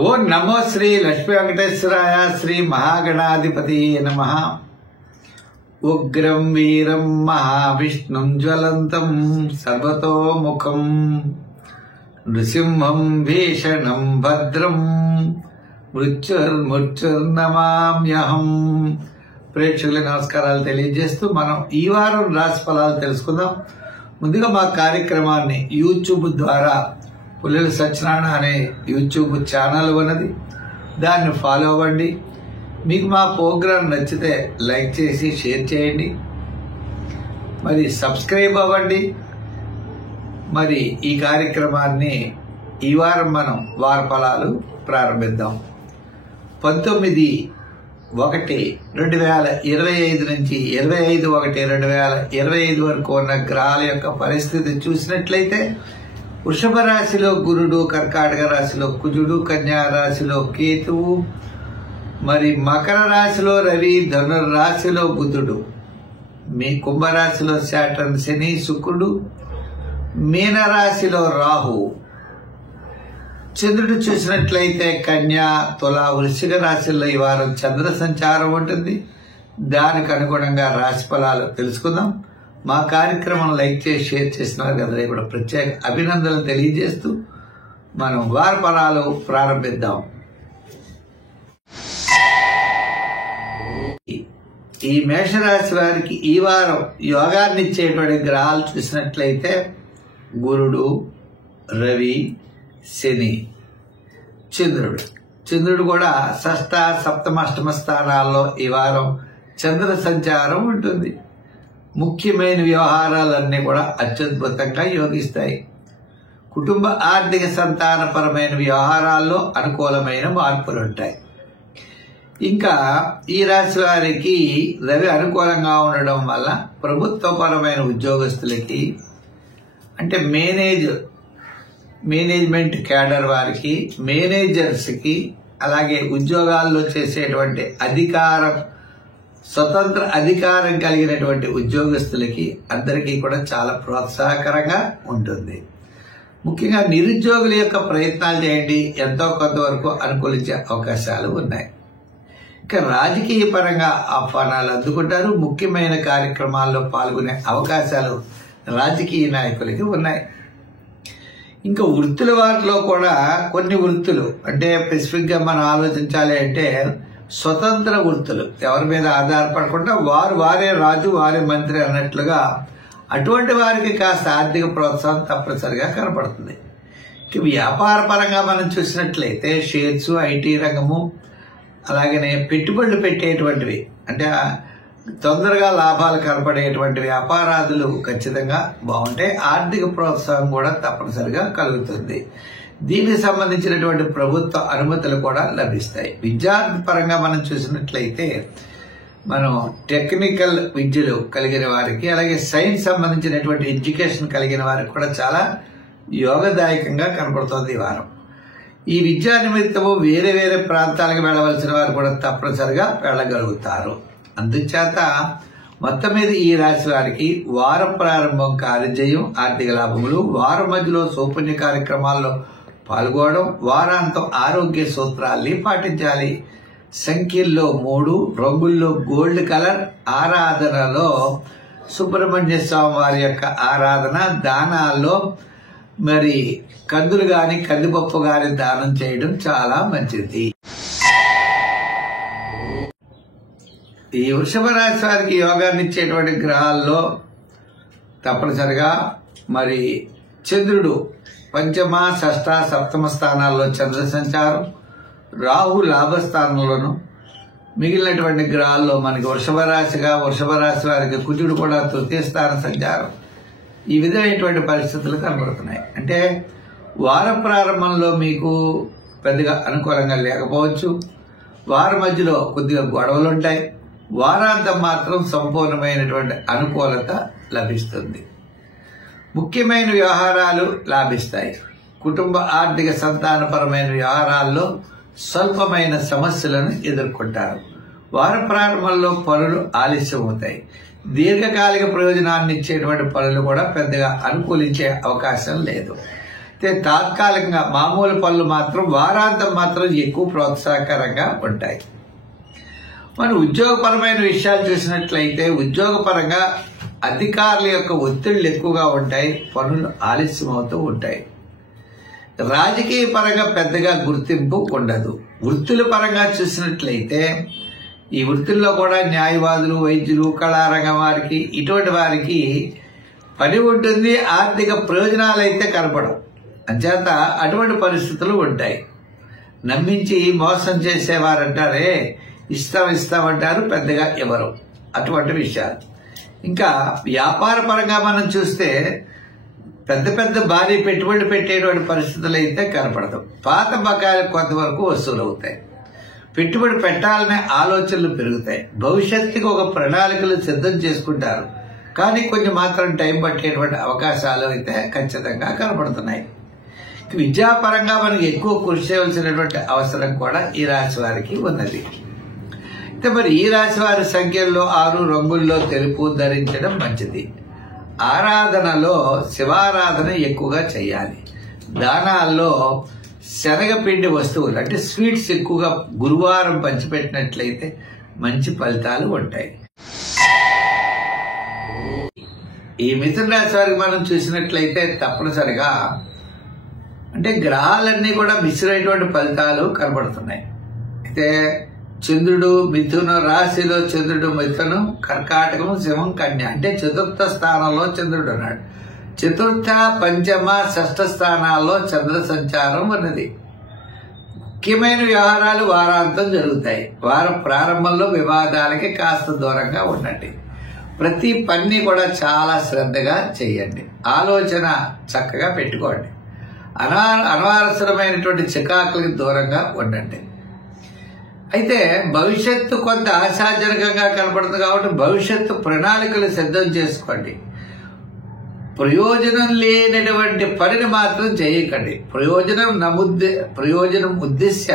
ఓం నమో శ్రీ లక్ష్మీ వెంకటేశ్వరాయ శ్రీ మహాగణాధిపతి నమః. ఉగ్రం వీరం మహావిష్ణుం జ్వలంతం సర్వతోముఖం నృసింహం భీషణం భద్రం మృత్యుర్నమామ్యహం. ప్రేక్షకులకు నమస్కారాలు తెలియజేస్తూ మనం ఈ వారం రాశి ఫలాలు తెలుసుకుందాం. ముందుగా మా కార్యక్రమాన్ని యూట్యూబ్ ద్వారా పుల్లెల సత్యనారాయణ అనే యూట్యూబ్ ఛానల్ ఉన్నది, దాన్ని ఫాలో అవ్వండి. మీకు మా ప్రోగ్రాం నచ్చితే లైక్ చేసి షేర్ చేయండి, మరి సబ్స్క్రైబ్ అవ్వండి. మరి ఈ కార్యక్రమాన్ని ఈ వారం మనం వార ఫలాలు ప్రారంభిద్దాం. 19/1/2025 నుంచి 25/1/2025 వరకు ఉన్న గ్రహాల యొక్క పరిస్థితి చూసినట్లయితే వృషభ రాశిలో గురుడు, కర్కాటక రాశిలో కుజుడు, కన్యా రాశిలో కేతువు, మరి మకర రాశిలో రవి, ధనుర్ రాశిలో బుధుడు, మీ కుంభరాశిలో శాటర్న్ శని శుక్రుడు, మీన రాశిలో రాహు. చంద్రుడు చూసినట్లయితే కన్యా, తుల, వృశ్చిక రాశిలో ఈ వారం చంద్ర సంచారం ఉంటుంది. దానికి అనుగుణంగా రాశి ఫలాలు తెలుసుకుందాం. మా కార్యక్రమం లైక్ చేసి షేర్ చేసిన వారికి అందరికీ కూడా ప్రత్యేక అభినందనలు తెలియజేస్తూ మనం వార ఫలాలు ప్రారంభిద్దాం. ఈ మేషరాశి వారికి ఈ వారం యోగాన్ని ఇచ్చేటువంటి గ్రహాలు చూసినట్లయితే గురుడు, రవి, శని, చంద్రుడు కూడా షష్ఠ, సప్తమ, అష్టమ స్థానాల్లో ఈ వారం చంద్ర సంచారం ఉంటుంది. ముఖ్యమైన వ్యవహారాలన్నీ కూడా అత్యద్భుతంగా యోగిస్తాయి. కుటుంబ ఆర్థిక సంతానపరమైన వ్యవహారాల్లో అనుకూలమైన మార్పులుంటాయి. ఇంకా ఈ రాశి వారికి రవి అనుకూలంగా ఉండడం వల్ల ప్రభుత్వపరమైన ఉద్యోగస్తులకి, అంటే మేనేజ్మెంట్ క్యాడర్ వారికి, మేనేజర్స్కి, అలాగే ఉద్యోగాల్లో చేసేటువంటి స్వతంత్ర అధికారం కలిగినటువంటి ఉద్యోగస్తులకి అందరికీ కూడా చాలా ప్రోత్సాహకరంగా ఉంటుంది. ముఖ్యంగా నిరుద్యోగుల యొక్క ప్రయత్నాలు చేయండి, ఎంతో కొంతవరకు అనుకూలించే అవకాశాలు ఉన్నాయి. ఇంకా రాజకీయ పరంగా ఆహ్వానాలు అందుకుంటారు. ముఖ్యమైన కార్యక్రమాల్లో పాల్గొనే అవకాశాలు రాజకీయ నాయకులకి ఉన్నాయి. ఇంకా వృత్తుల వారిలో కూడా కొన్ని వృత్తులు, అంటే స్పెసిఫిక్గా మనం ఆలోచించాలి అంటే స్వతంత్ర వృత్తులు, ఎవరి మీద ఆధారపడకుండా వారే రాజు, వారే మంత్రి అన్నట్లుగా అటువంటి వారికి కాస్త ఆర్థిక ప్రోత్సాహం తప్పనిసరిగా కనపడుతుంది. వ్యాపార పరంగా మనం చూసినట్లయితే షేర్స్, ఐటీ రంగము, అలాగనే పెట్టుబడులు పెట్టేటువంటివి, అంటే తొందరగా లాభాలు కనపడేటువంటి వ్యాపారాదులు ఖచ్చితంగా బాగుంటాయి. ఆర్థిక ప్రోత్సాహం కూడా తప్పనిసరిగా కలుగుతుంది. దీనికి సంబంధించినటువంటి ప్రభుత్వ అనుమతులు కూడా లభిస్తాయి. విద్యార్థి పరంగా మనం చూసినట్లయితే మనం టెక్నికల్ విద్యలు కలిగిన వారికి, అలాగే సైన్స్ సంబంధించినటువంటి ఎడ్యుకేషన్ కలిగిన వారికి కూడా చాలా యోగదాయకంగా కనపడుతోంది ఈ వారం. ఈ విద్యా నిమిత్తము వేరే ప్రాంతాలకు వెళ్ళవలసిన వారు కూడా తప్పనిసరిగా వెళ్ళగలుగుతారు. అందుచేత మొత్తం మీద ఈ రాశి వారికి వారం ప్రారంభం కార్యజయం, ఆర్థిక లాభములు, వారం మధ్యలో సౌపుణ్య కార్యక్రమాల్లో పాల్గొనడం, వారాంతం ఆరోగ్య సూత్రాల్ని పాటించాలి. సంఖ్యల్లో 3, రంగుల్లో గోల్డ్ కలర్, ఆరాధనలో సుబ్రహ్మణ్య స్వామి వారి యొక్క ఆరాధన, దానాల్లో మరి కందులు గాని కందిపప్పు గాని దానం చేయడం చాలా మంచిది. ఈ వృషభ రాశి వారికి యోగాన్ని ఇచ్చేటువంటి గ్రహాల్లో తప్పనిసరిగా మరి చంద్రుడు పంచమ, షష్ఠ, సప్తమ స్థానాల్లో చంద్ర సంచారం, రాహు లాభస్థానంలోను, మిగిలినటువంటి గ్రహాల్లో మనకి వృషభ రాశి వారికి కుజుడు కూడా తృతీయ స్థాన సంచారం, ఈ విధమైనటువంటి పరిస్థితులు కనబడుతున్నాయి. అంటే వార ప్రారంభంలో మీకు పెద్దగా అనుకూలంగా లేకపోవచ్చు, వారం మధ్యలో కొద్దిగా గొడవలుంటాయి, వారాంతం మాత్రం సంపూర్ణమైనటువంటి అనుకూలత లభిస్తుంది. ముఖ్యమైన వ్యవహారాలు లాభిస్తాయి. కుటుంబ ఆర్థిక సంతానపరమైన వ్యవహారాల్లో స్వల్పమైన సమస్యలను ఎదుర్కొంటారు. వార ప్రారంభంలో పనులు ఆలస్యమవుతాయి. దీర్ఘకాలిక ప్రయోజనాన్ని ఇచ్చేటువంటి పనులు కూడా పెద్దగా అనుకూలించే అవకాశం లేదు. తాత్కాలికంగా మామూలు పనులు మాత్రం వారాంతం మాత్రం ఎక్కువ ప్రోత్సాహకరంగా ఉంటాయి. మనం ఉద్యోగపరమైన విషయాలు చూసినట్లయితే ఉద్యోగపరంగా అధికారుల యొక్క ఒత్తిళ్లు ఎక్కువగా ఉంటాయి, పనులు ఆలస్యం అవుతూ ఉంటాయి. రాజకీయ పరంగా పెద్దగా గుర్తింపు ఉండదు. వృత్తుల పరంగా చూసినట్లయితే ఈ వృత్తుల్లో కూడా న్యాయవాదులు, వైద్యులు, కళారంగం వారికి ఇటువంటి వారికి పని ఉంటుంది, ఆర్థిక ప్రయోజనాలు అయితే కనపడవు. అంచేత అటువంటి పరిస్థితులు ఉంటాయి. నమ్మించి మోసం చేసేవారంటారే, ఇస్తామంటారు, పెద్దగా ఎవరు, అటువంటి విషయాలు. ఇంకా వ్యాపార పరంగా మనం చూస్తే పెద్ద పెద్ద భారీ పెట్టుబడి పెట్టేటువంటి పరిస్థితులు అయితే కనపడదు. పాత బకాయిలు కొంతవరకు వసూలు అవుతాయి. పెట్టుబడి పెట్టాలనే ఆలోచనలు పెరుగుతాయి. భవిష్యత్తుకి ఒక ప్రణాళికలు సిద్ధం చేసుకుంటారు, కానీ కొంచెం మాత్రం టైం పట్టేటువంటి అవకాశాలు అయితే ఖచ్చితంగా కనపడుతున్నాయి. విద్యాపరంగా మనకి ఎక్కువ కృషి చేయవలసినటువంటి అవసరం కూడా ఈ రాశి వారికి ఉన్నది. అయితే మరి ఈ రాశి వారి సంఖ్యల్లో 6 రంగుల్లో తెలుపు ధరించడం మంచిది. ఆరాధనలో శివారాధన ఎక్కువగా చేయాలి. దానాల్లో శనగపిండి వస్తువులు అంటే స్వీట్స్ ఎక్కువగా గురువారం పంచిపెట్టినట్లయితే మంచి ఫలితాలు ఉంటాయి. ఈ మిథున రాశి వారికి మనం చూసినట్లయితే తప్పనిసరిగా అంటే గ్రహాలన్నీ కూడా మిశ్రమైనటువంటి ఫలితాలు కనబడుతున్నాయి. అయితే చంద్రుడు మిథున రాశిలో, చంద్రుడు మిథునం, కర్కాటకం, సింహం, కన్య అంటే చతుర్థ స్థానంలో చంద్రుడు ఉన్నాడు. చతుర్థ, పంచమ, షష్ఠ స్థానాల్లో చంద్ర సంచారం ఉన్నది. ముఖ్యమైన వ్యవహారాలు వారాంతం జరుగుతాయి. వారం ప్రారంభంలో వివాదాలకి కాస్త దూరంగా ఉండండి. ప్రతి పని కూడా చాలా శ్రద్ధగా చేయండి. ఆలోచన చక్కగా పెట్టుకోండి. అనవసరమైనటువంటి చికాకులకి దూరంగా ఉండండి. అయితే భవిష్యత్తు కొంత ఆశాజనకంగా కనపడుతుంది కాబట్టి భవిష్యత్తు ప్రణాళికలు సిద్ధం చేసుకోండి. ప్రయోజనం లేనటువంటి పనిని మాత్రం చేయకండి. ప్రయోజనం ఉద్దేశ్య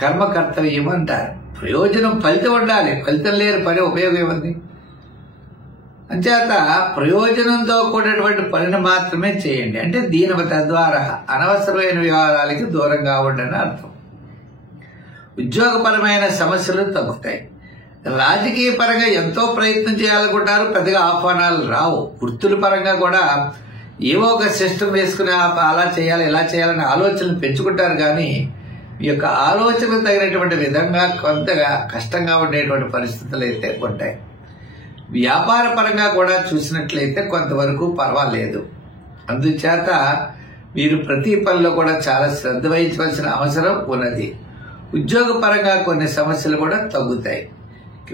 కర్మ కర్తవ్యం అంటారు. ప్రయోజనం ఫలితం ఉండాలి, ఫలితం లేని పని ఉపయోగం ఏముంది? అంచేత ప్రయోజనంతో కూడినటువంటి పనిని మాత్రమే చేయండి. అంటే దీని తద్వారా అనవసరమైన వ్యవహారాలకి దూరంగా ఉండని అర్థం. ఉద్యోగపరమైన సమస్యలు తగ్గుతాయి. రాజకీయ పరంగా ఎంతో ప్రయత్నం చేయాలనుకుంటారు, పెద్దగా ఆహ్వానాలు రావు. వృత్తుల పరంగా కూడా ఏవో ఒక సిస్టమ్ వేసుకుని అలా చేయాలి ఇలా చేయాలని ఆలోచనలు పెంచుకుంటారు, కానీ మీ యొక్క ఆలోచనకు తగినటువంటి విధంగా కొంతగా కష్టంగా ఉండేటువంటి పరిస్థితులు అయితే ఉంటాయి. వ్యాపార పరంగా కూడా చూసినట్లయితే కొంతవరకు పర్వాలేదు. అందుచేత మీరు ప్రతి పనిలో కూడా చాలా శ్రద్ధ వహించవలసిన అవసరం ఉన్నది. ఉద్యోగపరంగా కొన్ని సమస్యలు కూడా తగ్గుతాయి.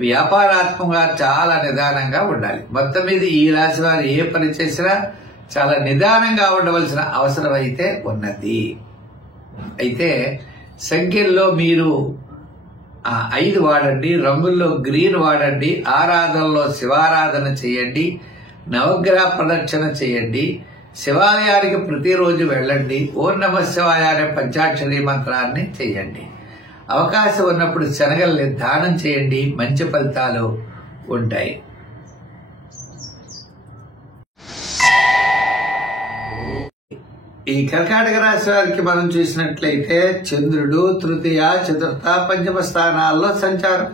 వ్యాపారాత్మకంగా చాలా నిదానంగా ఉండాలి. మొత్తం మీద ఈ రాశి వారు ఏ పని చేసినా చాలా నిదానంగా ఉండవలసిన అవసరం అయితే ఉన్నది. అయితే సంఖ్యల్లో మీరు 5 వాడండి, రంగుల్లో గ్రీన్ వాడండి, ఆరాధనలో శివారాధన చేయండి, నవగ్రహ ప్రదక్షిణ చేయండి, శివాలయానికి ప్రతిరోజు వెళ్ళండి, ఓం నమః శివాయ అనే పంచాక్షరి మంత్రాన్ని చేయండి. అవకాశం ఉన్నప్పుడు శనగల్ని దానం చేయండి, మంచి ఫలితాలు ఉంటాయి. ఈ కర్కాటక రాశి వారికి మనం చూసినట్లయితే చంద్రుడు తృతీయ, చతుర్థ, పంచమ స్థానాల్లో సంచారం.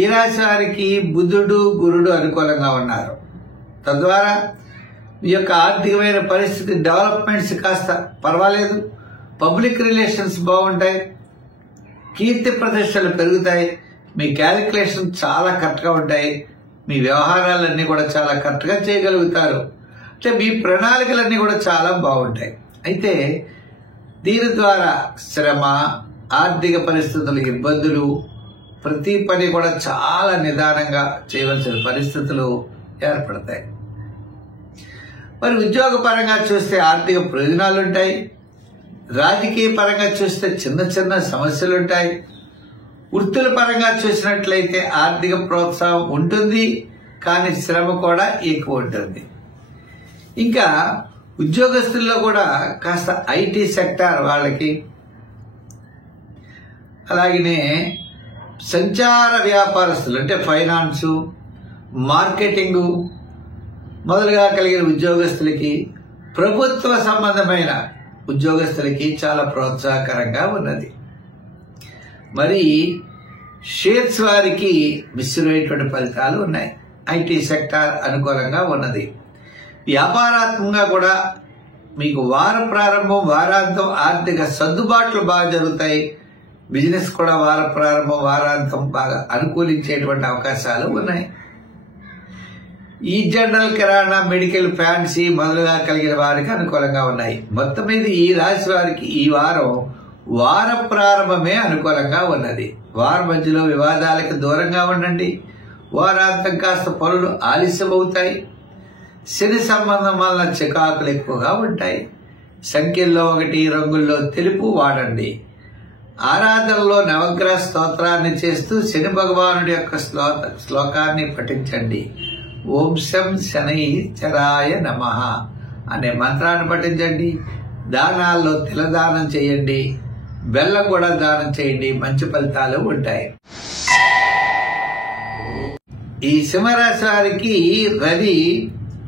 ఈ రాశి వారికి బుధుడు, గురుడు అనుకూలంగా ఉన్నారు. తద్వారా మీ యొక్క ఆర్థికమైన పరిస్థితి డెవలప్మెంట్స్ కాస్త పర్వాలేదు. పబ్లిక్ రిలేషన్స్ బాగుంటాయి, కీర్తి ప్రతిష్టలు పెరుగుతాయి, మీ క్యాలిక్యులేషన్ చాలా కరెక్ట్గా ఉంటాయి, మీ వ్యవహారాలన్నీ కూడా చాలా కరెక్ట్గా చేయగలుగుతారు. అంటే మీ ప్రణాళికలన్నీ కూడా చాలా బాగుంటాయి. అయితే దీని ద్వారా శ్రమ, ఆర్థిక పరిస్థితులు, ఇబ్బందులు, ప్రతి పని కూడా చాలా నిదానంగా చేయవలసిన పరిస్థితులు ఏర్పడతాయి. మరి ఉద్యోగ పరంగా చూస్తే ఆర్థిక ప్రయోజనాలు ఉంటాయి. రాజకీయ పరంగా చూస్తే చిన్న చిన్న సమస్యలు ఉంటాయి. వృత్తుల పరంగా చూసినట్లయితే ఆర్థిక ప్రోత్సాహం ఉంటుంది, కానీ శ్రమ కూడా ఎక్కువ ఉంటుంది. ఇంకా ఉద్యోగస్తుల్లో కూడా కాస్త ఐటీ సెక్టార్ వాళ్ళకి, అలాగనే సంచార వ్యాపారస్తులు అంటే ఫైనాన్సు, మార్కెటింగు మొదలుగా కలిగిన ఉద్యోగస్తులకి, ప్రభుత్వ సంబంధమైన ఉద్యోగస్తులకి చాలా ప్రోత్సాహకరంగా ఉన్నది. మరి షేర్స్ వారికి మిశ్రమైనటువంటి ఫలితాలు ఉన్నాయి. ఐటీ సెక్టార్ అనుకూలంగా ఉన్నది. వ్యాపారాత్మకంగా కూడా మీకు వార ప్రారంభం వారాంతం ఆర్థిక సర్దుబాట్లు బాగా జరుగుతాయి. బిజినెస్ కూడా వార ప్రారంభం వారాంతం బాగా అనుకూలించేటువంటి అవకాశాలు ఉన్నాయి. ఈ జనరల్ కిరాణా మెడికల్ ఫ్యాన్సీ మొదలుగా కలిగిన వారికి అనుకూలంగా ఉన్నాయి. మొత్తం మీద ఈ రాశి వారికి ఈ వారం వార ప్రారంభమే అనుకూలంగా ఉన్నది. వార మధ్యలో వివాదాలకు దూరంగా ఉండండి. వారాంతం కాస్త పనులు ఆలస్యమవుతాయి. శని సంబంధం వలన చికాకులు ఎక్కువగా ఉంటాయి. సంఖ్యల్లో 1, రంగుల్లో తెలుపు వాడండి. ఆరాధనలో నవగ్రహ స్తోత్రాన్ని చేస్తూ శని భగవానుడి యొక్క శ్లోకాన్ని పఠించండి. ఓం శం శనైశ్చరాయ నమః అనే మంత్రాన్ని పఠించండి. దానాల్లో తిలదానం చేయండి. బెల్లం కూడా దానం చేయండి. మంచి ఫలితాలు ఉంటాయి. ఈ సింహరాశి వారికి రవి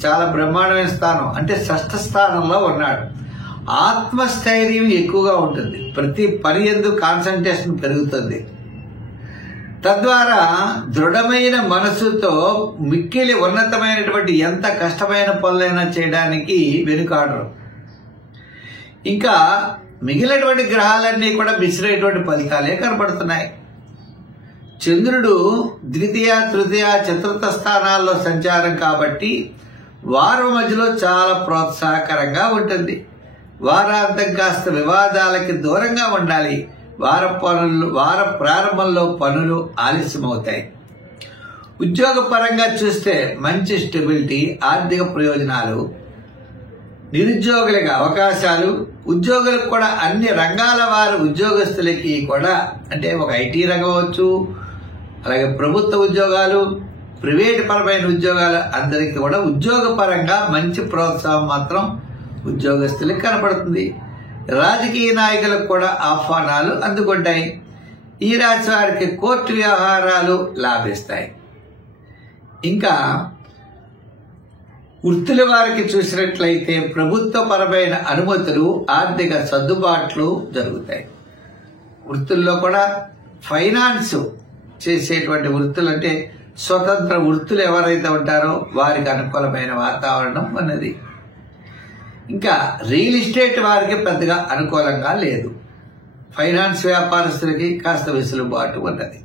చాలా బ్రహ్మాండమైన స్థానం, అంటే 6వ స్థానంలో ఉన్నాడు. ఆత్మస్థైర్యం ఎక్కువగా ఉంటుంది. ప్రతి పని యందు కాన్సంట్రేషన్ పెరుగుతుంది. తద్వారా దృఢమైన మనసుతో మిక్కిలి ఉన్నతమైనటువంటి ఎంత కష్టమైన పనులైనా చేయడానికి వెనుకాడరు. ఇంకా మిగిలినటువంటి గ్రహాలన్నీ కూడా మిశ్రమైనటువంటి ఫలితాలే కనబడుతున్నాయి. చంద్రుడు ద్వితీయ, తృతీయ, చతుర్థ స్థానాల్లో సంచారం కాబట్టి వారం మధ్యలో చాలా ప్రోత్సాహకరంగా ఉంటుంది. వారాంతం కాస్త వివాదాలకి దూరంగా ఉండాలి. వార ప్రారంభంలో పనులు ఆలస్యమవుతాయి. ఉద్యోగపరంగా చూస్తే మంచి స్టెబిలిటీ, ఆర్థిక ప్రయోజనాలు, నిరుద్యోగులకు అవకాశాలు, ఉద్యోగులకు కూడా అన్ని రంగాల వారి ఉద్యోగస్తులకి కూడా, అంటే ఒక ఐటీ రంగం అవచ్చు, అలాగే ప్రభుత్వ ఉద్యోగాలు, ప్రైవేట్ పరమైన ఉద్యోగాలు, అందరికీ కూడా ఉద్యోగపరంగా మంచి ప్రోత్సాహం మాత్రం ఉద్యోగస్తులకు కనపడుతుంది. రాజకీయ నాయకులకు కూడా ఆహ్వానాలు అందుకుంటాయి. ఈ రాశి వారికి కోర్టు వ్యవహారాలు లాభిస్తాయి. ఇంకా వృత్తుల వారికి చూసినట్లయితే ప్రభుత్వ పరమైన అనుమతులు, ఆర్థిక సర్దుబాట్లు జరుగుతాయి. వృత్తుల్లో కూడా ఫైనాన్స్ చేసేటువంటి వృత్తులు, అంటే స్వతంత్ర వృత్తులు ఎవరైతే ఉంటారో వారికి అనుకూలమైన వాతావరణం ఉన్నది. ఇంకా రియల్ ఎస్టేట్ వారికి పెద్దగా అనుకూలంగా లేదు. ఫైనాన్స్ వ్యాపారస్తులకి కాస్త వెసులుబాటు ఉన్నది.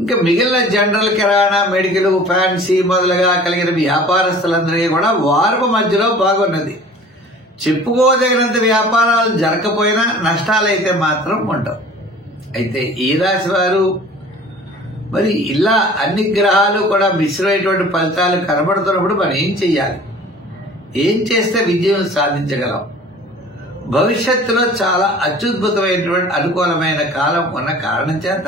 ఇంకా మిగిలిన జనరల్ కిరాణా, మెడికల్, ఫ్యాన్సీ మొదలుగా కలిగిన వ్యాపారస్తులందరికీ కూడా వారపు మధ్యలో బాగున్నది. చెప్పుకోదగినంత వ్యాపారాలు జరగకపోయినా నష్టాలైతే మాత్రం ఉండవు. అయితే ఈ రాశి వారు మరి ఇలా అన్ని గ్రహాలు కూడా మిశ్రమైనటువంటి ఫలితాలు కనబడుతున్నప్పుడు మనం ఏం చెయ్యాలి? ఏం చేస్తే విజయం సాధించగలం? భవిష్యత్తులో చాలా అత్యద్భుతమైనటువంటి అనుకూలమైన కాలం ఉన్న కారణం చేత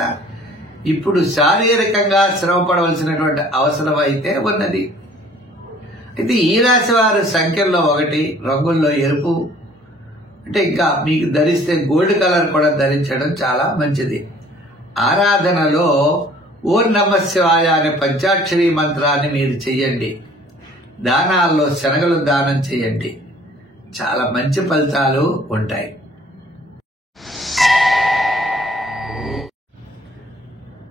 ఇప్పుడు శారీరకంగా శ్రమ పడవలసినటువంటి అవసరం అయితే ఉన్నది. అయితే ఈ రాశి వారి సంఖ్యల్లో 1, రంగుల్లో ఎరుపు, అంటే ఇంకా మీకు ధరిస్తే గోల్డ్ కలర్ కూడా ధరించడం చాలా మంచిది. ఆరాధనలో ఓం నమః శివాయ అనే పంచాక్షరి మంత్రాన్ని మీరు చెయ్యండి. దానాల్లో శనగలు దానం చేయండి. చాలా మంచి ఫలితాలు ఉంటాయి.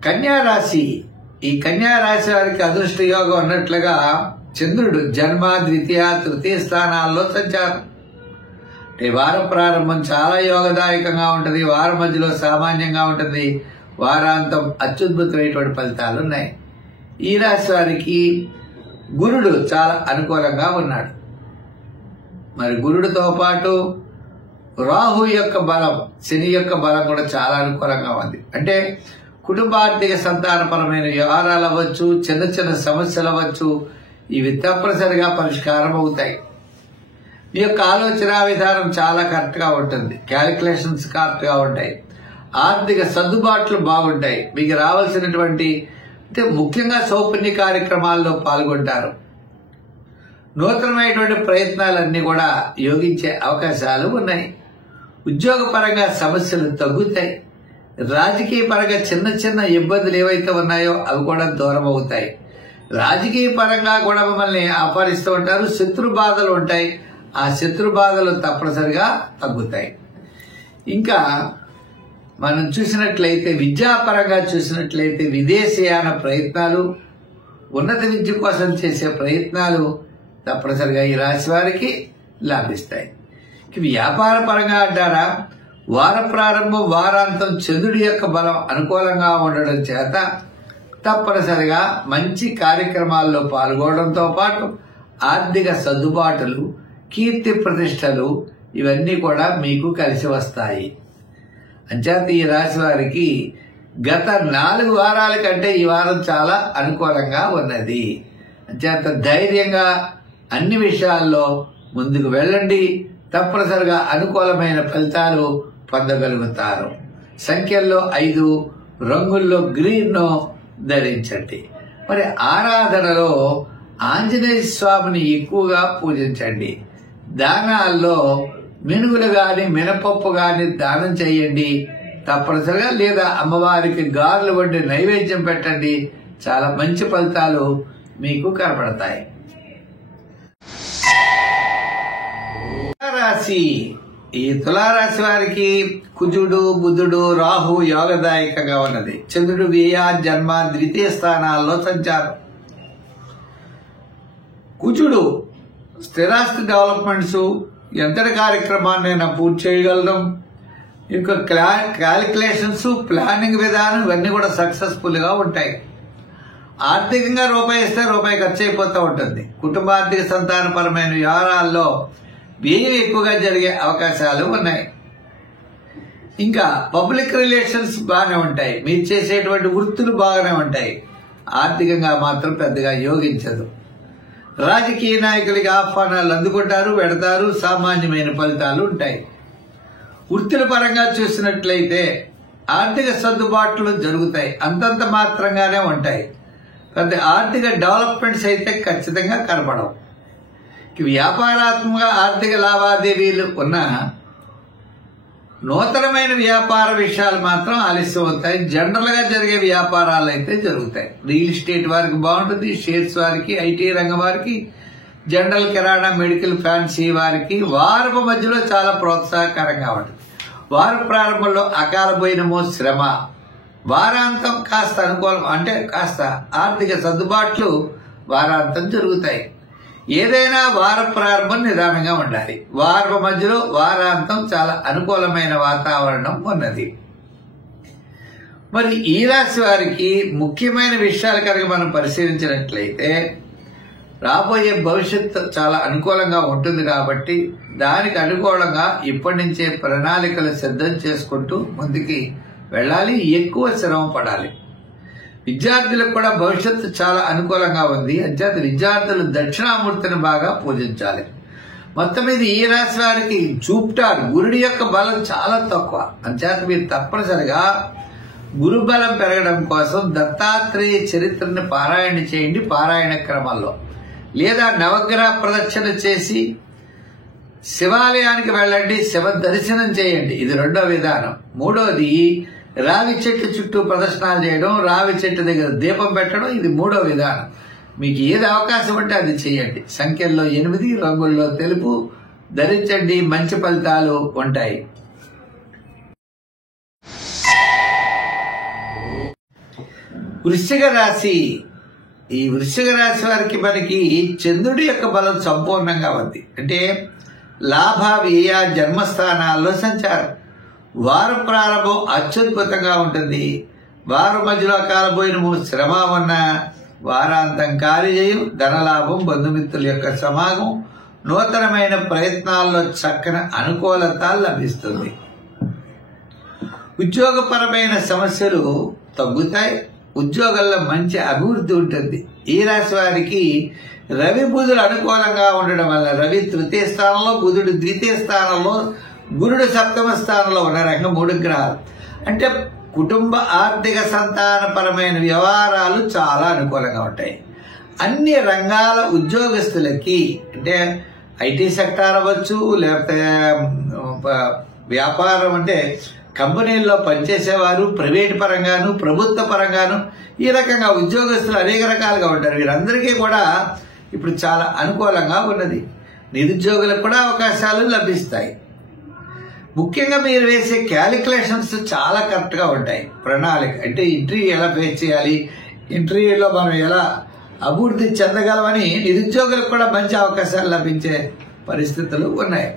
కన్యా రాశి. ఈ కన్యా రాశి వారికి అదృష్ట యోగం ఉన్నట్లుగా చంద్రుడు జన్మ, ద్వితీయ, తృతీయ స్థానాల్లో సంచారం. అంటే వారం ప్రారంభం చాలా యోగదాయకంగా ఉంటుంది. వారం మధ్యలో సామాన్యంగా ఉంటుంది. వారాంతం అత్యద్భుతమైనటువంటి ఫలితాలు ఉన్నాయి. ఈ రాశి వారికి గురుడు చాలా అనుకూలంగా ఉన్నాడు. మరి గురుడితో పాటు రాహు యొక్క బలం, శని యొక్క బలం కూడా చాలా అనుకూలంగా ఉంది. అంటే కుటుంబార్థిక సంతానపరమైన వ్యవహారాలు అవ్వచ్చు, చిన్న చిన్న సమస్యలు అవ్వచ్చు, ఇవి తప్పనిసరిగా పరిష్కారం అవుతాయి. మీ యొక్క ఆలోచన విధానం చాలా కరెక్ట్గా ఉంటుంది. క్యాలిక్యులేషన్స్ కరెక్ట్గా ఉంటాయి. ఆర్థిక సర్దుబాట్లు బాగుంటాయి. మీకు రావాల్సినటువంటి, అంటే ముఖ్యంగా సౌపుణ్య కార్యక్రమాల్లో పాల్గొంటారు. నూతనమైనటువంటి ప్రయత్నాలన్నీ కూడా యోగించే అవకాశాలు ఉన్నాయి. ఉద్యోగపరంగా సమస్యలు తగ్గుతాయి. రాజకీయ పరంగా చిన్న చిన్న ఇబ్బందులు ఏవైతే ఉన్నాయో అవి కూడా దూరం అవుతాయి. రాజకీయ పరంగా కూడా మిమ్మల్ని ఆహ్వానిస్తూ ఉంటారు. శత్రు బాధలు ఉంటాయి. ఆ శత్రు బాధలు తప్పనిసరిగా తగ్గుతాయి. ఇంకా మనం చూసినట్లయితే విద్యాపరంగా చూసినట్లయితే విదేశీయాన ప్రయత్నాలు, ఉన్నత విద్య కోసం చేసే ప్రయత్నాలు తప్పనిసరిగా ఈ రాశి వారికి లాభిస్తాయి. వ్యాపార పరంగా అంటారా, వార ప్రారంభం వారాంతం చంద్రుడి యొక్క బలం అనుకూలంగా ఉండడం చేత తప్పనిసరిగా మంచి కార్యక్రమాల్లో పాల్గొనడంతో పాటు ఆర్థిక సర్దుబాటులు, కీర్తి ప్రతిష్టలు ఇవన్నీ కూడా మీకు కలిసి వస్తాయి. అంచేత ఈ రాశి వారికి గత 4 వారాల కంటే ఈ వారం చాలా అనుకూలంగా ఉన్నది. అంచేత ధైర్యంగా అన్ని విషయాల్లో ముందుకు వెళ్ళండి. తప్పనిసరిగా అనుకూలమైన ఫలితాలు పొందగలుగుతారు. సంఖ్యల్లో 5, రంగుల్లో గ్రీన్ ధరించండి. మరి ఆరాధనలో ఆంజనేయ స్వామిని ఎక్కువగా పూజించండి. దానాల్లో మినుగులు గాని మినపప్పు గాని దానం చేయండి తప్పనిసరిగా. లేదా అమ్మవారికి గారెలు వండి నైవేద్యం పెట్టండి. చాలా మంచి ఫలితాలు మీకు కనపడతాయి. తులారాశి. ఈ తులారాశి వారికి కుజుడు, బుధుడు, రాహు యోగదాయకంగా ఉన్నది. చంద్రుడు వ్యయ, జన్మ, ద్వితీయ స్థానాల్లో సంచారం. కుజుడు స్థిరాస్తి డెవలప్మెంట్స్, ఎంతటి కార్యక్రమాన్నైనా పూర్తి చేయగలడం, ఇంకా క్యాలిక్యులేషన్స్, ప్లానింగ్ విధానం ఇవన్నీ కూడా సక్సెస్ఫుల్ గా ఉంటాయి. ఆర్థికంగా రూపాయి ఇస్తే రూపాయి ఖర్చు అయిపోతూ ఉంటుంది. కుటుంబార్థిక సంతానపరమైన వ్యవహారాల్లో వ్యయం ఎక్కువగా జరిగే అవకాశాలు ఉన్నాయి. ఇంకా పబ్లిక్ రిలేషన్స్ బాగానే ఉంటాయి. మీరు చేసేటువంటి వృత్తులు బాగానే ఉంటాయి. ఆర్థికంగా మాత్రం పెద్దగా యోగించదు. రాజకీయ నాయకులకి ఆహ్వానాలు అందుకుంటారు, పెడతారు. సామాన్యమైన ఫలితాలు ఉంటాయి. వృత్తుల పరంగా చూసినట్లయితే ఆర్థిక సర్దుబాట్లు జరుగుతాయి. అంతంత మాత్రంగానే ఉంటాయి. పెద్ద ఆర్థిక డెవలప్మెంట్స్ అయితే ఖచ్చితంగా కనపడవు. వ్యాపారాత్మక ఆర్థిక లావాదేవీలు ఉన్న నూతనమైన వ్యాపార విషయాలు మాత్రం ఆలస్యం అవుతాయి. జనరల్ గా జరిగే వ్యాపారాలు అయితే జరుగుతాయి. రియల్ ఎస్టేట్ వారికి బాగుంటుంది. షేర్స్ వారికి, ఐటీ రంగం వారికి, జనరల్ కిరాణా, మెడికల్, ఫ్యాన్సీ వారికి వారపు మధ్యలో చాలా ప్రోత్సాహకరంగా ఉంటుంది. వార ప్రారంభంలో అకాల భోజనము, శ్రమ, వారాంతం కాస్త అనుకూలం అంటే కాస్త ఆర్థిక సర్దుబాట్లు వారాంతం జరుగుతాయి. ఏదైనా వార ప్రారంభం నిదానంగా ఉండాలి. వారపు మధ్యలో వారాంతం చాలా అనుకూలమైన వాతావరణం ఉన్నది. మరి ఈ రాశి వారికి ముఖ్యమైన విషయాలు కనుక మనం పరిశీలించినట్లయితే రాబోయే భవిష్యత్తు చాలా అనుకూలంగా ఉంటుంది. కాబట్టి దానికి అనుకూలంగా ఇప్పటి నుంచే ప్రణాళికలు సిద్ధం చేసుకుంటూ ముందుకి వెళ్ళాలి. ఎక్కువ శ్రమ పడాలి. విద్యార్థులకు కూడా భవిష్యత్తు చాలా అనుకూలంగా ఉంది. అంచేత విద్యార్థులు దక్షిణామూర్తిని బాగా పూజించాలి. మొత్తం మీద ఈ రాశి వారికి జూపిటర్ గురుడి యొక్క బలం చాలా తక్కువ. అంచేత మీరు తప్పనిసరిగా గురు బలం పెరగడం కోసం దత్తాత్రేయ చరిత్రని పారాయణ చేయండి పారాయణ క్రమంలో. లేదా నవగ్రహ ప్రదక్షిణ చేసి శివాలయానికి వెళ్ళండి, శివ దర్శనం చేయండి. ఇది 2వ విధానం. 3వది రావి చెట్టు చుట్టూ ప్రదర్శనలు చేయడం, రావి చెట్టు దగ్గర దీపం పెట్టడం. ఇది 3వ విధానం. మీకు ఏది అవకాశం ఉంటే అది చేయండి. సంఖ్యల్లో 8, రంగుల్లో తెలుపు ధరించండి. మంచి ఫలితాలు ఉంటాయి. వృశ్చిక రాశి. ఈ వృశ్చిక రాశి వారికి మనకి చంద్రుడి యొక్క బలం సంపూర్ణంగా ఉంది. అంటే లాభ, వ్యయ, జన్మస్థానాల్లో సంచారం. వారం ప్రారంభం అత్యద్భుతంగా ఉంటుంది. వారం మధ్యలో అకాల భోజనము, శ్రమ ఉన్న వారాంతం కార్యజయం, ధనలాభం, బంధుమిత్రుల యొక్క సమాగం, నూతనమైన ప్రయత్నాల్లో చక్కని అనుకూలత లభిస్తుంది. ఉద్యోగపరమైన సమస్యలు తగ్గుతాయి. ఉద్యోగాల్లో మంచి అభివృద్ధి ఉంటుంది. ఈ రాశి వారికి రవి, బుధులు అనుకూలంగా ఉండడం వల్ల రవి 3వ స్థానంలో, బుధుడు 2వ స్థానంలో, గురుడు 7వ స్థానంలో ఉన్న రకంగా 3 గ్రహాలు. అంటే కుటుంబ ఆర్థిక సంతానపరమైన వ్యవహారాలు చాలా అనుకూలంగా ఉంటాయి. అన్ని రంగాల ఉద్యోగస్తులకి అంటే ఐటీ సెక్టార్ అవ్వచ్చు, లేకపోతే వ్యాపారం అంటే కంపెనీల్లో పనిచేసేవారు, ప్రైవేట్ పరంగాను, ప్రభుత్వ పరంగాను, ఈ రకంగా ఉద్యోగస్తులు అనేక రకాలుగా ఉంటారు. వీరందరికీ కూడా ఇప్పుడు చాలా అనుకూలంగా ఉన్నది. నిరుద్యోగులకు కూడా అవకాశాలు లభిస్తాయి. ముఖ్యంగా మీరు వేసే క్యాలిక్యులేషన్స్ చాలా కరెక్ట్గా ఉంటాయి. ప్రణాళిక అంటే ఇంటర్వ్యూ ఎలా ఫేస్ చేయాలి, ఇంటర్వ్యూలో మనం ఎలా అభివృద్ధి చెందగలమని నిరుద్యోగులకు కూడా మంచి అవకాశాలు లభించే పరిస్థితులు ఉన్నాయి.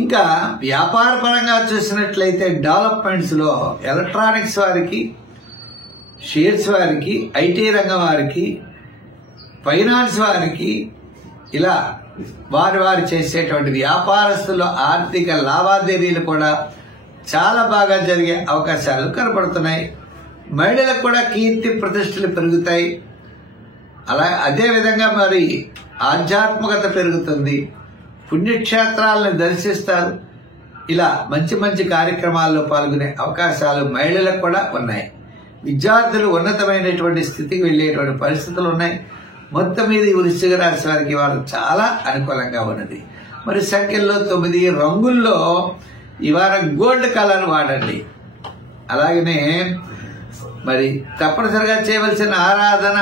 ఇంకా వ్యాపార పరంగా చూసినట్లయితే డెవలప్మెంట్స్లో ఎలక్ట్రానిక్స్ వారికి, షేర్స్ వారికి, ఐటీ రంగం వారికి, ఫైనాన్స్ వారికి, ఇలా వారు చేసేటువంటి వ్యాపారస్తుల ఆర్థిక లావాదేవీలు కూడా చాలా బాగా జరిగే అవకాశాలు కనపడుతున్నాయి. మహిళలకు కూడా కీర్తి ప్రతిష్టలు పెరుగుతాయి. అదేవిధంగా మరి ఆధ్యాత్మికత పెరుగుతుంది, పుణ్యక్షేత్రాలను దర్శిస్తారు. ఇలా మంచి మంచి కార్యక్రమాల్లో పాల్గొనే అవకాశాలు మహిళలకు కూడా ఉన్నాయి. విద్యార్థులు ఉన్నతమైనటువంటి స్థితికి వెళ్ళేటువంటి పరిస్థితులు ఉన్నాయి. మొత్తం మీద ఈ వృశ్చిక రాశి వారికి వారు చాలా అనుకూలంగా ఉన్నది. మరి సంఖ్యల్లో 9 రంగుల్లో ఈ వారం గోల్డ్ కలర్ వాడండి. అలాగనే మరి తప్పనిసరిగా చేయవలసిన ఆరాధన,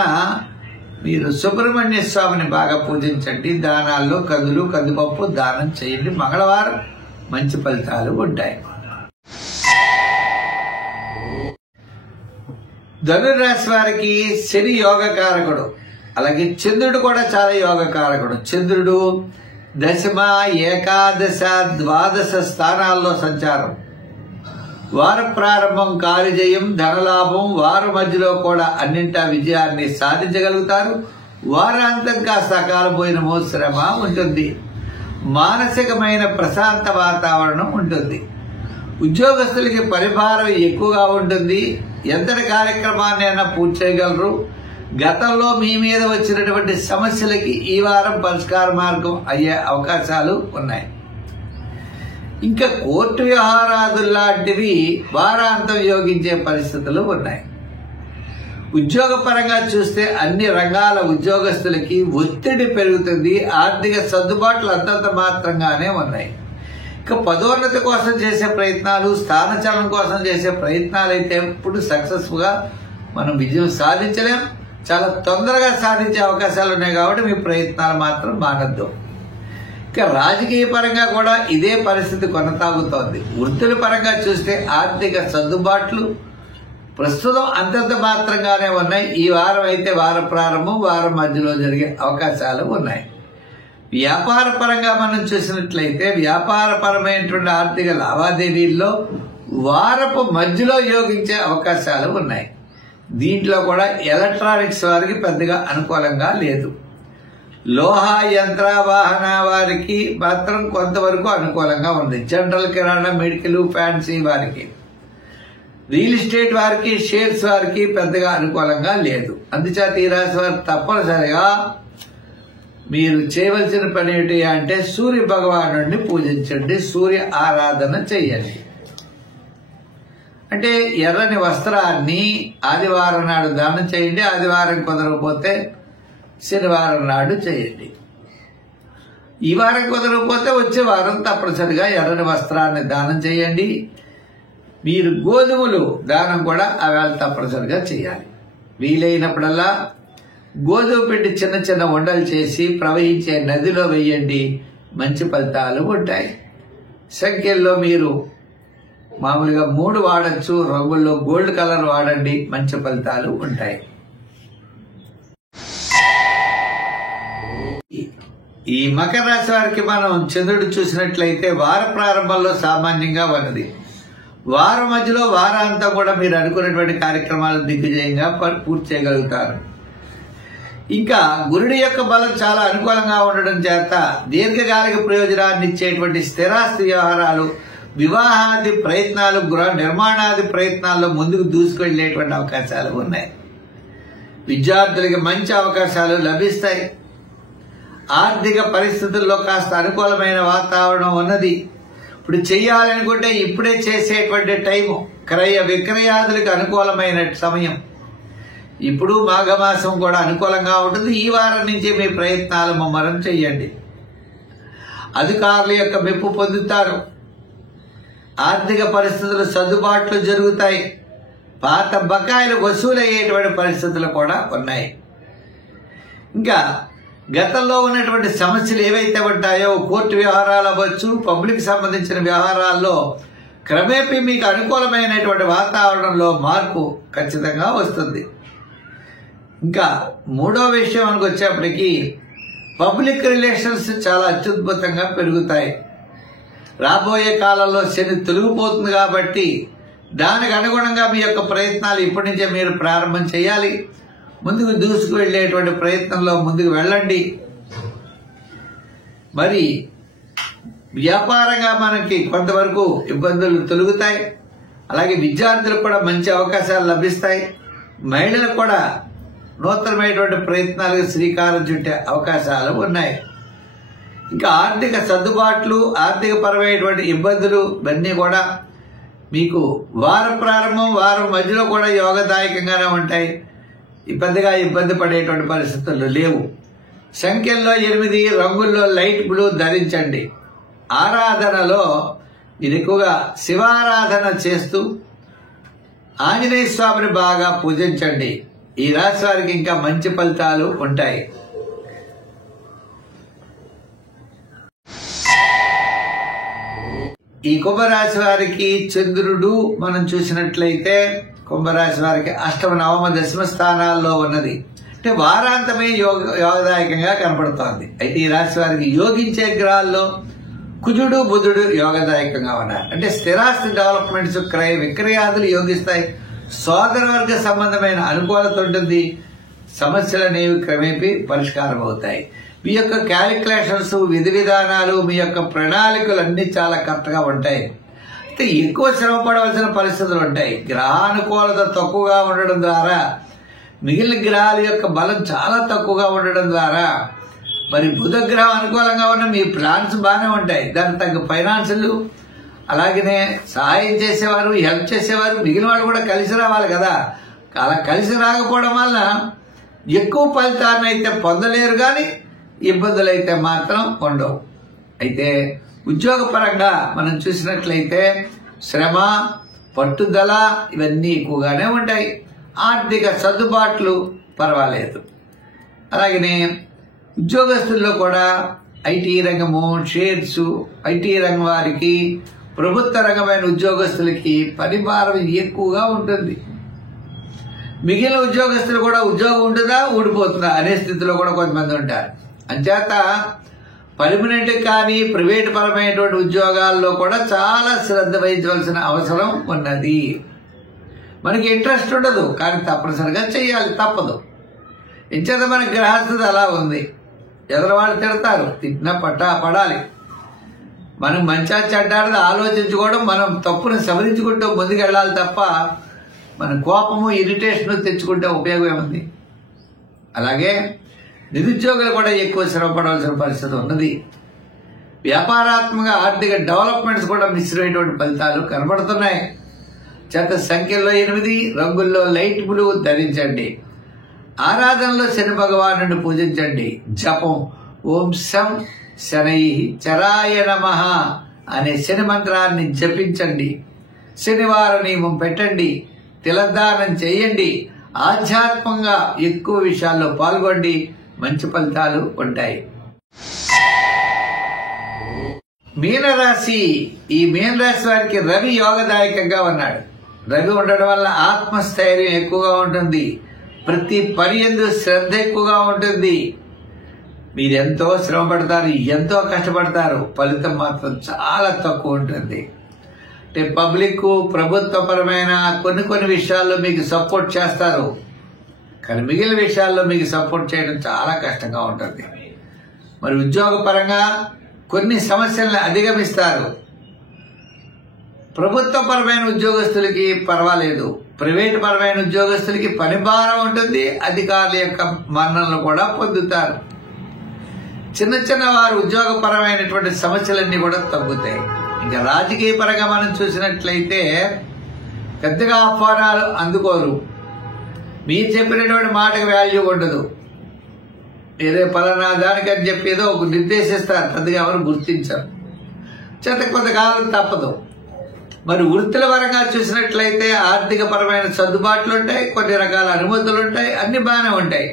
మీరు సుబ్రహ్మణ్య స్వామిని బాగా పూజించండి. దానాల్లో కందులు, కందిపప్పు దానం చేయండి. మంగళవారం మంచి ఫలితాలు ఉంటాయి. ధనుర్రాశి వారికి శని యోగకారకుడు, అలాగే చంద్రుడు కూడా చాలా యోగకారకుడు. చంద్రుడు దశమ, ఏకాదశ, ద్వాదశ స్థానాల్లో సంచారం. వార ప్రారంభం కార్యజయం, ధనలాభం. వారం మధ్యలో కూడా అన్నింటా విజయాన్ని సాధించగలుగుతారు. వారాంతం కాస్త కాలపోయిన శ్రమ ఉంటుంది. మానసికమైన ప్రశాంత వాతావరణం ఉంటుంది. ఉద్యోగస్తులకి పరిభారం ఎక్కువగా ఉంటుంది. ఎంతటి కార్యక్రమాన్ని అయినా పూర్తి చేయగలరు. గతంలో మీ మీద వచ్చినటువంటి సమస్యలకి ఈ వారం పరిష్కార మార్గం అయ్యే అవకాశాలు ఉన్నాయి. ఇంకా కోర్టు వ్యవహారాదులు లాంటివి వారాంతం యోగించే పరిస్థితులు ఉన్నాయి. ఉద్యోగపరంగా చూస్తే అన్ని రంగాల ఉద్యోగస్తులకి ఒత్తిడి పెరుగుతుంది. ఆర్థిక సర్దుబాట్లు అంతంత మాత్రంగానే ఉన్నాయి. ఇక పదోన్నతి కోసం చేసే ప్రయత్నాలు, స్థానచలనం కోసం చేసే ప్రయత్నాలు అయితే ఎప్పుడు సక్సెస్ఫుల్ గా మనం విజయం సాధించలేం. చాలా తొందరగా సాధించే అవకాశాలు ఉన్నాయి. కాబట్టి మీ ప్రయత్నాలు మాత్రం మానద్దు. ఇక రాజకీయ పరంగా కూడా ఇదే పరిస్థితి కొనసాగుతోంది. వృత్తుల పరంగా చూస్తే ఆర్థిక సర్దుబాట్లు ప్రస్తుతం అంతంత మాత్రంగానే ఉన్నాయి. ఈ వారం అయితే వార ప్రారంభం, వారం మధ్యలో జరిగే అవకాశాలు ఉన్నాయి. వ్యాపార పరంగా మనం చూసినట్లయితే వ్యాపారపరమైనటువంటి ఆర్థిక లావాదేవీల్లో వారపు మధ్యలో యోగించే అవకాశాలు ఉన్నాయి. దీంట్లో కూడా ఎలక్ట్రానిక్స్ వారికి పెద్దగా అనుకూలంగా లేదు. లోహ యంత్ర వాహన వారికి మాత్రం కొంతవరకు అనుకూలంగా ఉంది. జనరల్ కిరాణా, మెడికల్, ఫ్యాన్సీ వారికి, రియల్ ఎస్టేట్ వారికి, షేర్స్ వారికి పెద్దగా అనుకూలంగా లేదు. అందుచేత ఈ రాశి వారు తప్పనిసరిగా మీరు చేయవలసిన పని ఏంటి అంటే సూర్య భగవానుడిని పూజించండి, సూర్య ఆరాధన చెయ్యండి. అంటే ఎర్రని వస్త్రాన్ని ఆదివారం నాడు దానం చేయండి. ఆదివారం కుదరకపోతే శనివారం నాడు చేయండి. ఈ వారం కుదరకపోతే వచ్చే వారం తప్పనిసరిగా ఎర్రని వస్త్రాన్ని దానం చేయండి. మీరు గోధుమలు దానం కూడా అవేళ తప్పనిసరిగా చేయాలి. వీలైనప్పుడల్లా గోధుమ పిండి చిన్న చిన్న ఉండలు చేసి ప్రవహించే నదిలో వేయండి. మంచి ఫలితాలు ఉంటాయి. సంఖ్యల్లో మీరు మామూలుగా 3 వాడచ్చు. రంగుల్లో గోల్డ్ కలర్ వాడండి. మంచి ఫలితాలు ఉంటాయి. ఈ మకర రాశి వారికి మనం చంద్రుడు చూసినట్లయితే వార ప్రారంభంలో సామాన్యంగా ఉన్నది. వారం మధ్యలో వారాంతం కూడా మీరు అనుకున్నటువంటి కార్యక్రమాలు దిగ్విజయంగా పూర్తి చేయగలుగుతారు. ఇంకా గురుడి యొక్క బలం చాలా అనుకూలంగా ఉండడం చేత దీర్ఘకాలిక ప్రయోజనాన్ని ఇచ్చేటువంటి స్థిరాస్తి వ్యవహారాలు, వివాహాది ప్రయత్నాలు, గృహ నిర్మాణాది ప్రయత్నాల్లో ముందుకు దూసుకెళ్లేటువంటి అవకాశాలు ఉన్నాయి. విద్యార్థులకి మంచి అవకాశాలు లభిస్తాయి. ఆర్థిక పరిస్థితుల్లో కాస్త అనుకూలమైన వాతావరణం ఉన్నది. ఇప్పుడు చెయ్యాలనుకుంటే ఇప్పుడే చేసేటువంటి టైము. క్రయ విక్రయాదులకు అనుకూలమైన సమయం. ఇప్పుడు మాఘమాసం కూడా అనుకూలంగా ఉంటుంది. ఈ వారం నుంచి మీ ప్రయత్నాలు ముమ్మరం చెయ్యండి. అధికారుల యొక్క మెప్పు పొందుతారు. ఆర్థిక పరిస్థితులు సర్దుబాట్లు జరుగుతాయి. పాత బకాయిలు వసూలయ్యేటువంటి పరిస్థితులు కూడా ఉన్నాయి. ఇంకా గతంలో ఉన్నటువంటి సమస్యలు ఏవైతే ఉంటాయో కోర్టు వ్యవహారాలు అవ్వచ్చు, పబ్లిక్ సంబంధించిన వ్యవహారాల్లో క్రమేపీ మీకు అనుకూలమైనటువంటి వాతావరణంలో మార్పు ఖచ్చితంగా వస్తుంది. ఇంకా మూడో విషయానికి వచ్చేప్పటికీ పబ్లిక్ రిలేషన్స్ చాలా అత్యద్భుతంగా పెరుగుతాయి. రాబోయే కాలంలో శని తొలగిపోతుంది కాబట్టి దానికి అనుగుణంగా మీ యొక్క ప్రయత్నాలు ఇప్పటి నుంచే మీరు ప్రారంభం చేయాలి. ముందుకు దూసుకు వెళ్ళేటువంటి ప్రయత్నంలో ముందుకు వెళ్ళండి. మరి వ్యాపారంగా మనకి కొంతవరకు ఇబ్బందులు తొలగుతాయి. అలాగే విద్యార్థులకు కూడా మంచి అవకాశాలు లభిస్తాయి. మహిళలకు కూడా నూతనమైనటువంటి ప్రయత్నాలకు శ్రీకారం చుట్టే అవకాశాలు ఉన్నాయి. ఇంకా ఆర్థిక సర్దుబాట్లు, ఆర్థిక పరమైనటువంటి ఇబ్బందులు ఇవన్నీ కూడా మీకు వారం ప్రారంభం, వారం మధ్యలో కూడా యోగదాయకంగానే ఉంటాయి. పెద్దగా ఇబ్బంది పడేటువంటి పరిస్థితులు లేవు. సంఖ్యల్లో 8, రంగుల్లో లైట్ బ్లూ ధరించండి. ఆరాధనలో మీరు ఎక్కువగా శివారాధన చేస్తూ ఆంజనేయ స్వామిని బాగా పూజించండి. ఈ రాశి వారికి ఇంకా మంచి ఫలితాలు ఉంటాయి. ఈ కుంభరాశి వారికి చంద్రుడు మనం చూసినట్లయితే కుంభరాశి వారికి అష్టమ, నవమ, దశమ స్థానాల్లో ఉన్నది. అంటే వారాంతమే యోగదాయకంగా కనపడుతోంది. అయితే ఈ రాశి వారికి యోగించే గ్రహాల్లో కుజుడు, బుధుడు యోగదాయకంగా ఉన్నారు. అంటే స్థిరాస్తి డెవలప్మెంట్స్, క్రయ విక్రయాదులు యోగిస్తాయి. సోదర వర్గ సంబంధమైన అనుకూలత ఉంటుంది. సమస్యలు అనేవి క్రమేపీ పరిష్కారం అవుతాయి. మీ యొక్క క్యాలిక్యులేషన్స్, విధి విధానాలు, మీ యొక్క ప్రణాళికలు అన్ని చాలా కరెక్ట్గా ఉంటాయి. అయితే ఎక్కువ శ్రమ పడవలసిన పరిస్థితులు ఉంటాయి. గ్రహానుకూలత తక్కువగా ఉండడం ద్వారా, మిగిలిన గ్రహాల యొక్క బలం చాలా తక్కువగా ఉండడం ద్వారా మరి బుధగ్రహం అనుకూలంగా ఉన్న మీ ప్లాన్స్ బాగానే ఉంటాయి. దానికి తగ్గ ఫైనాన్షియల్, అలాగనే సహాయం చేసేవారు, హెల్ప్ చేసేవారు, మిగిలిన వాళ్ళు కూడా కలిసి రావాలి కదా. అలా కలిసి రాకపోవడం వల్ల ఎక్కువ ఫలితాన్ని అయితే పొందలేరు, కానీ ఇబ్బందులు అయితే మాత్రం ఉండవు. అయితే ఉద్యోగపరంగా మనం చూసినట్లయితే శ్రమ, పట్టుదల ఇవన్నీ ఎక్కువగానే ఉంటాయి. ఆర్థిక సర్దుబాట్లు పర్వాలేదు. అలాగనే ఉద్యోగస్తుల్లో కూడా ఐటీ రంగము, షేర్స్, ఐటీ రంగం వారికి, ప్రభుత్వ రంగమైన ఉద్యోగస్తులకి పని భారం ఎక్కువగా ఉంటుంది. మిగిలిన ఉద్యోగస్తులు కూడా ఉద్యోగం ఉంటుందా, ఊడిపోతుందా అనే స్థితిలో కూడా కొంతమంది ఉంటారు. అంచేత పర్మనెంట్ కానీ ప్రైవేట్ పరమైనటువంటి ఉద్యోగాల్లో కూడా చాలా శ్రద్ధ వహించవలసిన అవసరం ఉన్నది. మనకి ఇంట్రెస్ట్ ఉండదు, కానీ తప్పనిసరిగా చేయాలి, తప్పదు. ఇంచేత మన గ్రహస్థితి అలా ఉంది. ఎదరవాళ్ళు తిడతారు, తిట్టినా పడాలి. మనం మంచా చెడ్డారని ఆలోచించుకోవడం, మనం తప్పును సవరించుకుంటూ ముందుకు వెళ్ళాలి తప్ప మన కోపము, ఇరిటేషన్ తెచ్చుకుంటే ఉపయోగం ఏముంది. అలాగే నిరుద్యోగులు కూడా ఎక్కువ శ్రమ పడవలసిన పరిస్థితి ఉన్నది. వ్యాపారాత్మక ఆర్థిక డెవలప్మెంట్స్ కూడా మిశ్రమైనటువంటి ఫలితాలు కనబడుతున్నాయి. చేత సంఖ్యల్లో 8, రంగుల్లో లైట్ బ్లూ ధరించండి. ఆరాధనలో శని భగవానుడిని పూజించండి. జపం ఓం శం శనై చరాయ నమః అనే శని మంత్రాన్ని జపించండి. శనివార నియమం పెట్టండి. తిలదానం చేయండి. ఆధ్యాత్మంగా ఎక్కువ విషయాల్లో పాల్గొండి. మంచి ఫలితాలు ఉంటాయి. మీనరాశి, ఈ మీనరాశి వారికి రవి యోగదాయకంగా ఉన్నాడు. రవి ఉండడం వల్ల ఆత్మస్థైర్యం ఎక్కువగా ఉంటుంది. ప్రతి పని యందు శ్రద్ధ ఎక్కువగా ఉంటుంది. మీరెంతో శ్రమ పడతారు, ఎంతో కష్టపడతారు, ఫలితం మాత్రం చాలా తక్కువ ఉంటుంది. అంటే పబ్లిక్, ప్రభుత్వపరమైన కొన్ని విషయాల్లో మీకు సపోర్ట్ చేస్తారు, కానీ మిగిలిన విషయాల్లో మీకు సపోర్ట్ చేయడం చాలా కష్టంగా ఉంటుంది. మరి ఉద్యోగపరంగా కొన్ని సమస్యలను అధిగమిస్తారు. ప్రభుత్వపరమైన ఉద్యోగస్తులకి పర్వాలేదు, ప్రైవేటు పరమైన ఉద్యోగస్తులకి పని భారం ఉంటుంది. అధికారుల యొక్క మన్ననలు కూడా పొందుతారు. చిన్న వారు ఉద్యోగపరమైనటువంటి సమస్యలన్నీ కూడా తగ్గుతాయి. ఇంకా రాజకీయ పరంగా మనం చూసినట్లయితే పెద్దగా ఆహ్వానాలు అందుకోరు. మీరు చెప్పినటువంటి మాటకు వాల్యూ ఉండదు. ఏదో పలానా దానికి అని చెప్పి ఏదో ఒక నిర్దేశిస్తారు, పెద్దగా ఎవరు గుర్తించరు. చేత కొంతకాలం తప్పదు. మరి వృత్తుల పరంగా చూసినట్లయితే ఆర్థిక పరమైన సర్దుబాట్లు ఉంటాయి, కొన్ని రకాల అనుమతులు ఉంటాయి, అన్ని బాగానే ఉంటాయి.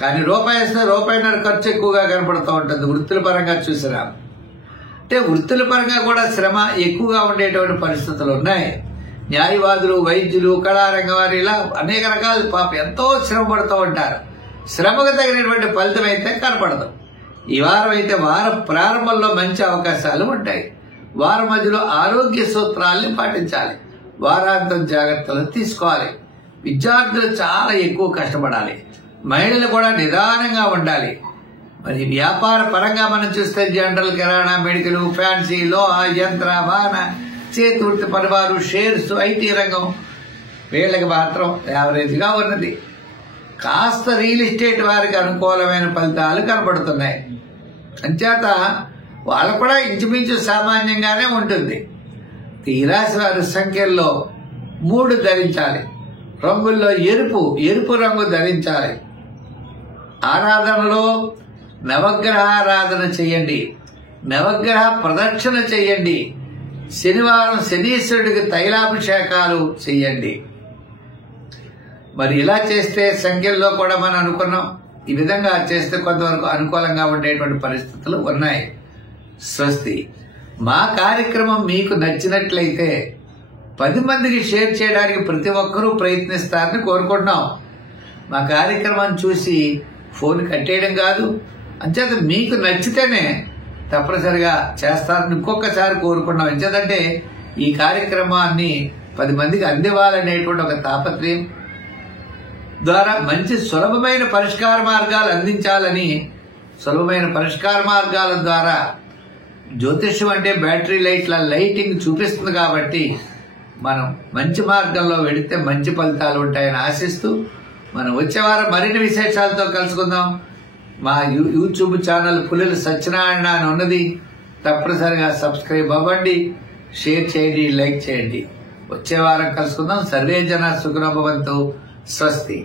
కానీ రూపాయి ఇస్తే రూపాయిన్నర ఖర్చు ఎక్కువగా కనపడుతూ ఉంటుంది వృత్తుల పరంగా చూసిరా. అంటే వృత్తుల పరంగా కూడా శ్రమ ఎక్కువగా ఉండేటువంటి పరిస్థితులు ఉన్నాయి. న్యాయవాదులు, వైద్యులు, కళారంగం వారు ఇలా అనేక రకాల ఎంతో శ్రమ పడుతూ ఉంటారు. శ్రమకు తగినటువంటి ఫలితం అయితే కనపడదు. ఈ వారం అయితే వార ప్రారంభంలో మంచి అవకాశాలు ఉంటాయి. వారం మధ్యలో ఆరోగ్య సూత్రాల్ని పాటించాలి. వారాంతం జాగ్రత్తలు తీసుకోవాలి. విద్యార్థులు చాలా ఎక్కువ కష్టపడాలి. మహిళలు కూడా నిదానంగా ఉండాలి. మరి వ్యాపార పరంగా మనం చూస్తే జనరల్, కిరాణా, మెడికల్, ఫ్యాన్సీ, లోహ, యంత్ర, వాహన, చేతి వృత్తి పనివారు, షేర్స్, ఐటీ రంగం వీళ్ళకి మాత్రం యావరేజ్గా ఉన్నది. కాస్త రియల్ ఎస్టేట్ వారికి అనుకూలమైన ఫలితాలు కనబడుతున్నాయి. అంచేత వాళ్ళు కూడా ఇంచుమించు సామాన్యంగానే ఉంటుంది. ఈ రాశి వారి సంఖ్యల్లో 3 ధరించాలి. రంగుల్లో ఎరుపు రంగు ధరించాలి. ఆరాధనలో నవగ్రహ ఆరాధన చేయండి. నవగ్రహ ప్రదక్షిణ చేయండి. శనివారం శనీశ్వరుడికి తైలాభిషేకాలు చేయండి. మరి ఇలా చేస్తే సంఖ్యల్లో కూడా మనం అనుకున్నాం. ఈ విధంగా చేస్తే కొంతవరకు అనుకూలంగా ఉండేటువంటి పరిస్థితులు ఉన్నాయి. స్వస్తి. మా కార్యక్రమం మీకు నచ్చినట్లయితే 10 మందికి షేర్ చేయడానికి ప్రతి ఒక్కరూ ప్రయత్నిస్తారని కోరుకుంటున్నాం. మా కార్యక్రమం చూసి ఫోన్ కట్టేయడం కాదు, అంచేత మీకు నచ్చితేనే తప్పనిసరిగా చేస్తారని ఇంకొకసారి కోరుకున్నాం. ఎంచేతంటే ఈ కార్యక్రమాన్ని 10 మందికి అందివ్వాలనేటువంటి ఒక తాపత్రయం ద్వారా మంచి సులభమైన పరిష్కార మార్గాలు అందించాలని, సులభమైన పరిష్కార మార్గాల ద్వారా జ్యోతిష్యం అంటే బ్యాటరీ లైట్ల లైటింగ్ చూపిస్తుంది కాబట్టి మనం మంచి మార్గంలో వెళితే మంచి ఫలితాలు ఉంటాయని ఆశిస్తూ మనం వచ్చే వారం మరిన్ని విశేషాలతో కలుసుకుందాం. మా యూట్యూబ్ ఛానల్ పుల్లెల సత్యనారాయణ అని ఉన్నది. తప్పనిసరిగా సబ్స్క్రైబ్ అవ్వండి, షేర్ చేయండి, లైక్ చేయండి. వచ్చే వారం కలుసుకుందాం. సర్వే జన సుఖినో భవంతు. స్వస్తి.